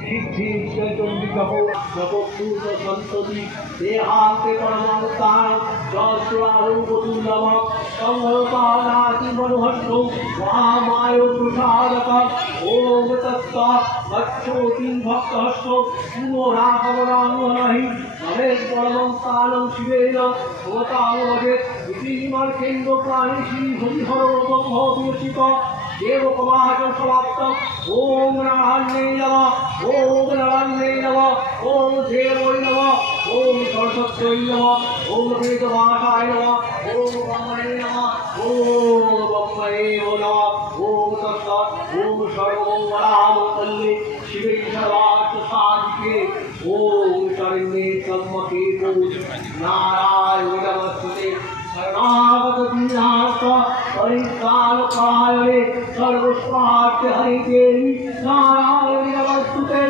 সিদ্ধি চন্ডিকাপ নবপূর্ণ সন্ততি দেহান্তে পরমাবতার জলচুরাহুবতুল্লভ সংহতানাতি মনোহর্ষ মহামায় প্রসাদক ওম তত্ত মচ্ছোতি ভক্তহস্ত পুনরাগমনাহি নমেশ পরমং স্থানং শিবেন ভবতামভজে ইতি মার্কেন্দ্র প্রাণিশী হরিহর ব্রহ্ম বিরচিত देवकवाचन समाप्त ओम नारायणे नमः ओम नारायणे नमः ओम देवै नमः ओम सरस्वत्यै नमः ओम वेदवासाय नमः ओम ब्रह्मणे नमः ओम ब्रह्मणे नमः ओम तत्सत् ओम सर्वमङ्गलामङ्गल्ये शिवे सर्वार्थ साधिके ओम शरण्ये त्र्यम्बके गौरी नारायणे नमस्ते शरणागत दीनार्थ परित्राणकाले सर्वस्वार्थ हरि देवी नारायण नमस्तुते।